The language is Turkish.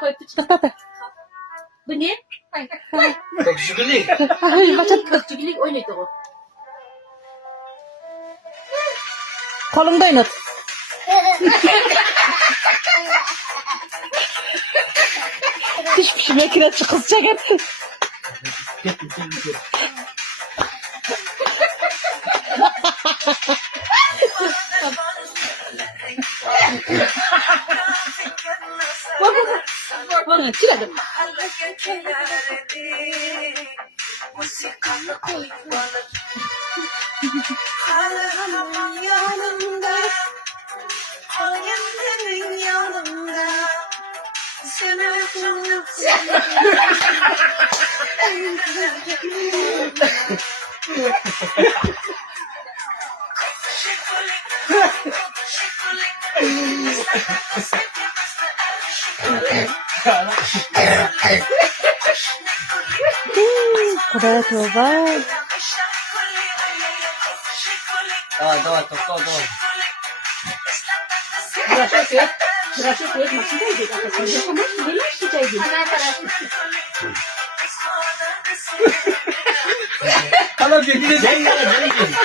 Para koyup bu ne? Köksügülük. Kökçülük oynadı o. Kolumda oynat. Hiçbir şey makine çıkız çeker. Bak çiledim. Kudaya tövbe. Давай, давай. Bıraşık koyup makineydi. Ama böyle şişeydi. Hala birbirine değmiyor. Birbirine değmiyor.